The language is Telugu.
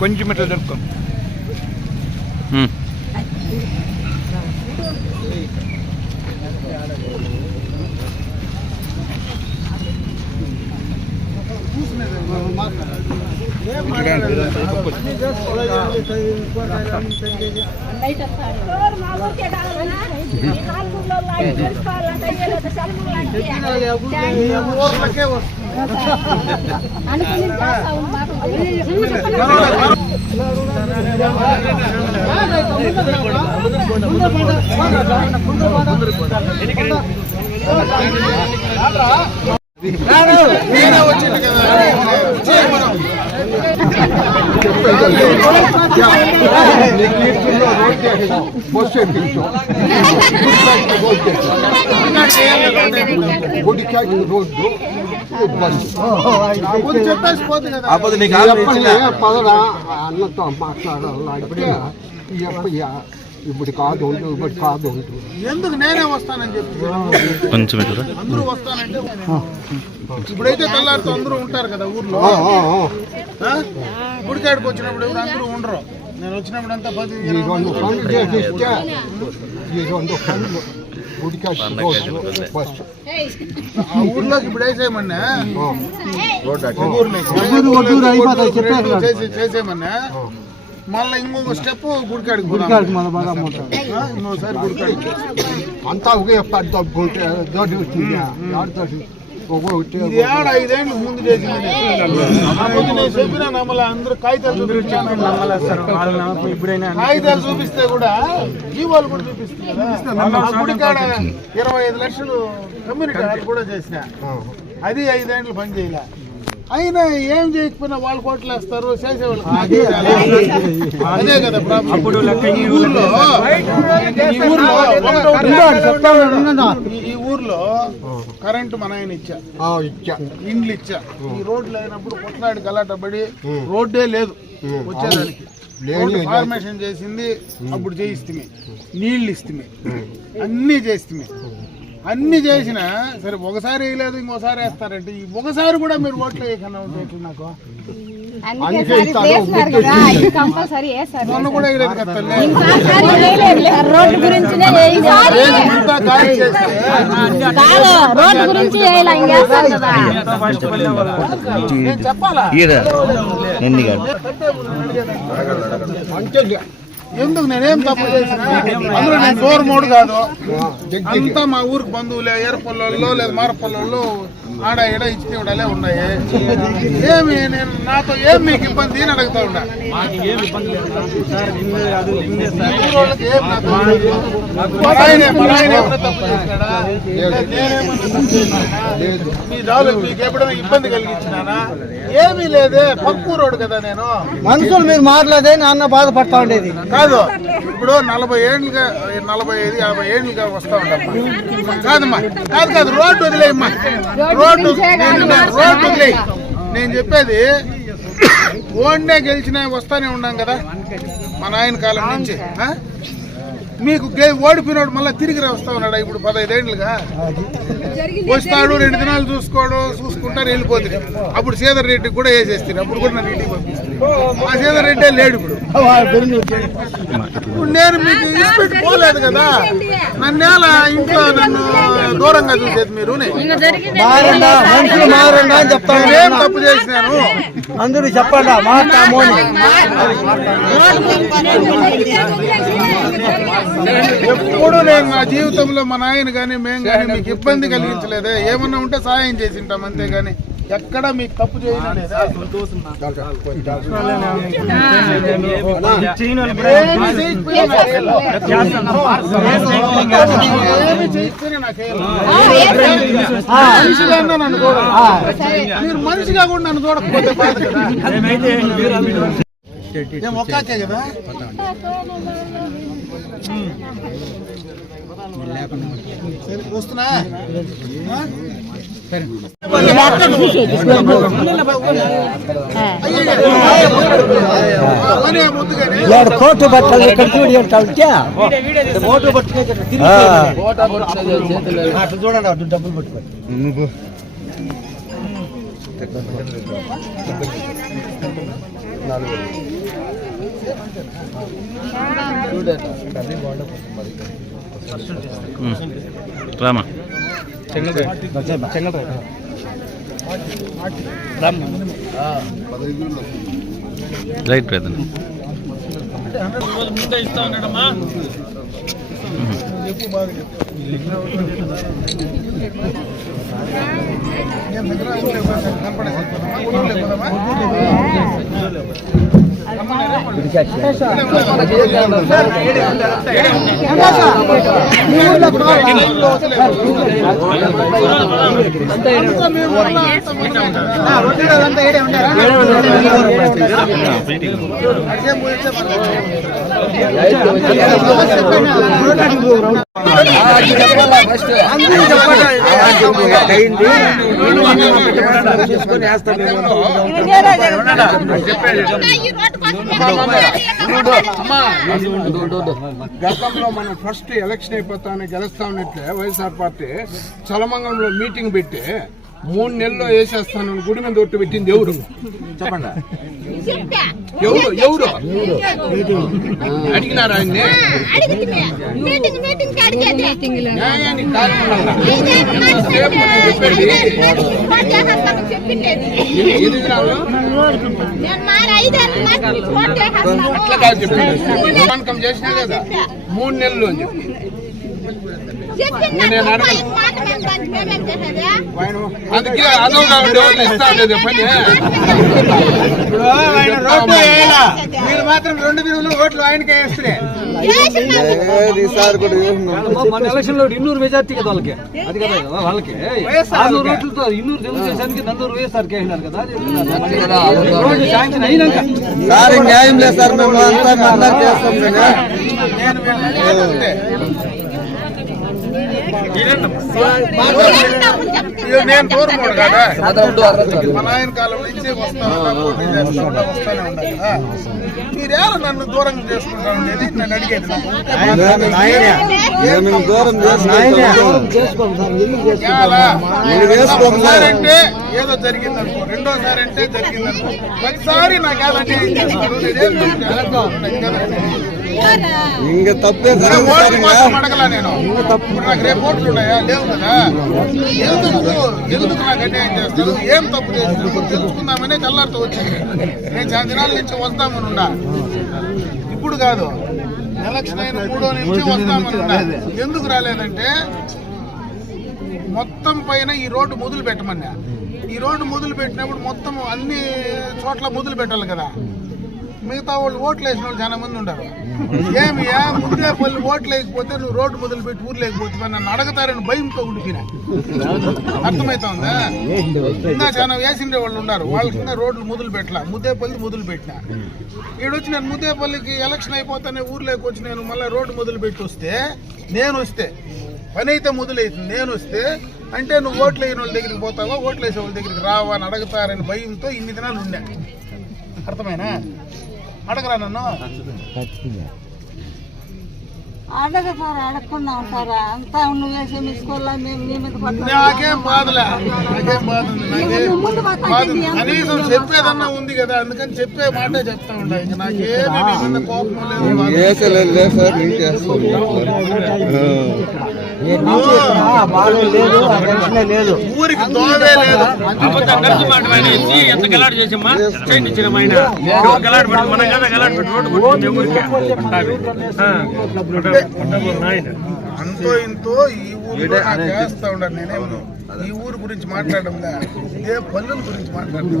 కొంచెం ఇట్లా జరుపుకో. అన్నతో మాట్లాడాలి. ఇప్పుడు కాదు ఇప్పుడు కాదు ఎందుకు నేనే వస్తానని చెప్పి అందరూ వస్తానంటే ఇప్పుడైతే తెల్లారితో అందరూ ఉంటారు కదా ఊర్లో. గుడికాడికి వచ్చినప్పుడు ఎవరు అందరూ ఉండరు. నేను వచ్చినప్పుడు అంతా 10 ఊర్లోకి ఇప్పుడు వేసేయమన్నా చేసేయమన్నా మళ్ళీ ఇంకొక స్టెప్ గుడికాడికి ఇంకోసారి గుడికాడికి అంతా ఒకే ఇది 5 ఏళ్ళు ముందు చేసింది. నేను చెప్పినా నమ్మల అందరూ కాగితాలు కాగితాలు చూపిస్తే కూడా జీవాలు కూడా చూపిస్తుంది కదా. గుడికాడ 25 లక్షలు కమ్యూనిటీ హాల్ కూడా చేసిన అది 5 ఏళ్ళు పని చేయలే. అయినా ఏం చేయకపోయినా వాళ్ళు కోట్లు వేస్తారు చేసేవాళ్ళు. అదే కదా ఈ ఊర్లో కరెంటు మన ఆయన ఇచ్చా, ఇండ్లు ఇచ్చా. ఈ రోడ్లు అయినప్పుడు కొట్లాడి గలాట పడి రోడ్డే లేదు వచ్చేదానికి. ఫార్మేషన్ చేసింది అప్పుడు చేయిస్తుంది, నీళ్ళు ఇస్తుంది, అన్నీ చేస్తుంది. అన్ని చేసినా సరే ఒకసారి వేయలేదు ఇంకోసారి వేస్తారంటే ఈ ఒకసారి కూడా మీరు ఓట్లు వేయకన్నా ఉంటే నాకు మొన్న కూడా వేయలేదు కదా. చెప్పాలా ఎందుకు నేనేం తప్పు చేసినా అందులో నేను డోర్ మోడు కాదు. అంతా మా ఊరికి బంధువులే, ఏరపల్లెల్లో లేదా మారపల్లెల్లో ఆడ ఎడ ఇచ్చినవిడలే ఉన్నాయి. ఏమి నేను నాతో ఏం మీకు ఇబ్బంది అని అడుగుతా ఉన్నా. మీకు ఎప్పుడైనా ఇబ్బంది కలిగించినానా? ఏమీ లేదే, పక్కు రోడ్డు కదా. నేను మనుషులు మీరు మాట్లాడే నాన్న బాధపడతా ఉండేది కాదు. ఇప్పుడు 40 ఏళ్ళుగా 45, 50 ఏళ్ళుగా వస్తా ఉంటామ్మా. కాదమ్మా, కాదు రోడ్డు వదిలేయమ్మా, రోడ్డు వదిలేయి. నేను చెప్పేది ఓన్నే గెలిచినా వస్తానే ఉన్నాం కదా మా నాయన కాలం నుంచి. మీకు ఓడిపోయినాడు మళ్ళీ తిరిగి వస్తా ఉన్నాడు. ఇప్పుడు 15 ఏళ్ళుగా వస్తాడు, 2 దినాలు చూసుకుంటారు వెళ్ళిపోతుంది. అప్పుడు శ్రీధర్ రెడ్డికి కూడా వేసేస్తారు. అప్పుడు కూడా నన్ను ఇంటికి పంపిస్తారు. ఆ శ్రీధర్ రెడ్డి లేడు ఇప్పుడు. నేను మీకు ఇన్స్పెక్ట్ పోలేదు కదా, నన్నేలా ఇంట్లో నన్ను దూరంగా చూసేది మీరు. ఏం తప్పు చేసినాను అందరూ చెప్పండి. ఎప్పుడు నేను నా జీవితంలో మా నాయన కానీ మేము కానీ మీకు ఇబ్బంది కలిగించలేదే. ఏమన్నా ఉంటే సహాయం చేసి ఉంటాం అంతేగాని ఎక్కడ మీకు తప్పు చేయలేదు. మనిషిగా నన్ను చూడాలి. మీరు మనిషిగా కూడా నన్ను చూడకపోతే బాధ కదా. ఒక్కాకే కదా వస్తున్నా కోర్టు బట్టలు ఇక్కడ చూడి అంటే ఓటు చూడండి అటు డబ్బులు పట్టుకోండి రామా రైట్ ప్రధాన ముందే ఇస్తా ఉన్నాడమ్మా గతంలో మనం ఫస్ట్ ఎలక్షన్ అయిపోతానే గెలుస్తా ఉన్నట్లే వైఎస్ఆర్ పార్టీ చలమంగంలో మీటింగ్ పెట్టి 3 నెలల్లో వేసేస్తానని గుడి మీద ఒట్టు పెట్టింది ఎవరు చెప్పండి ఎవరు అడిగినారా ఆయన్ని న్యాయానికి అట్లా కాదు చెప్పండి చేసినా కదా 3 నెలలు అని చెప్పి అందుకే అదొక ఇస్తా ఉండేది పని మీరు మాత్రం 2 తిరుగులు ఓట్లు ఆయనకే వేస్తున్నాయి ఎలక్షన్ లో 200 మెజార్టీ కదా వాళ్ళకి అది కదా వాళ్ళకి 600 ఓట్లతో 200 తెలుగుదేశానికి 400 వైఎస్ఆర్ కి అయినారు కదా సార్ న్యాయం లేదు సార్ మేము అంతా చేస్తాం నేను దూరం కదా మన ఆయన కాలం నుంచి వస్తానే ఉండాలి కదా మీరేమో నన్ను దూరం చేసుకుంటా ఉండేది నన్ను అడిగేది ఒకసారంటే ఏదో జరిగింది అనుకో రెండోసారి అంటే జరిగింది అనుకో ప్రతిసారి నాకు ఏదంటే ఇంక తప్పే అడగలా నేను నాకు రేపు ఓట్లు ఉన్నాయా లేవు కదా ఎందుకు నాకు అన్యాయం చేస్తాను ఏం తప్పు చేస్తాను తెలుసుకుందామనే తెల్లారితో వచ్చింది నేను చాలా దినాల నుంచి వస్తామని ఉన్నా ఇప్పుడు కాదు ఎలక్షన్ అయిన 3వ నుంచి వస్తామని ఉన్నా ఎందుకు రాలేదంటే మొత్తం పైన ఈ రోడ్డు మొదలు పెట్టమన్నా ఈ రోడ్డు మొదలు పెట్టినప్పుడు మొత్తం అన్ని చోట్ల మొదలు పెట్టాలి కదా మిగతా వాళ్ళు ఓట్లు వేసిన వాళ్ళు చాలా మంది ఉంటారు ఏమియా ముందే పళ్ళు ఓట్లు వేయకపోతే నువ్వు రోడ్డు మొదలు పెట్టి ఊరు లేకపోతే నన్ను అడగతారని భయంతో ఉండిపోయినా అర్థమవుతుందా ఇంకా చాలా వేసిండే వాళ్ళు ఉన్నారు వాళ్ళకి ఇంకా రోడ్లు మొదలు పెట్టలా ముద్దేపల్లి మొదలు పెట్టినా ఈడొచ్చి నేను ముద్దేపల్లికి ఎలక్షన్ అయిపోతానే ఊర్లోకి వచ్చి నేను మళ్ళీ రోడ్డు మొదలు పెట్టి వస్తే నేను వస్తే పని అయితే మొదలవుతుంది నేను వస్తే అంటే నువ్వు ఓట్లు వేయని వాళ్ళ దగ్గరికి పోతావా ఓట్లు వేసే వాళ్ళ దగ్గరికి రావా అని అడగతారని భయంతో ఇన్ని దినాలు ఉండే అర్థమైనా అడగరా నన్ను అడగతారా అడగకుండా ఉంటారా అంతా నువ్వు వేసే మిస్కోల్లా మేము నీ మీద నాకేం బాధలే నాకేం బాధ ఉంది కనీసం చెప్పేదన్నా ఉంది కదా అందుకని చెప్పే మాటే చెప్తా ఉంటా ఇంకా నాకేమీ మీ మీద కోపం లేదు ఊరికి దోవే లేదు ఎంత గలాట్ చేసమ్మా గలాట్ పెట్టి మనం కదా గలాట్ పెట్టి రోడ్డు ఊరికే అంతో ఇంతో ఈ ఊరిలో నాకు చేస్తా ఉండాలి నేనేం ఈ ఊరు గురించి మాట్లాడడంలా ఇదే పల్లెల గురించి మాట్లాడడం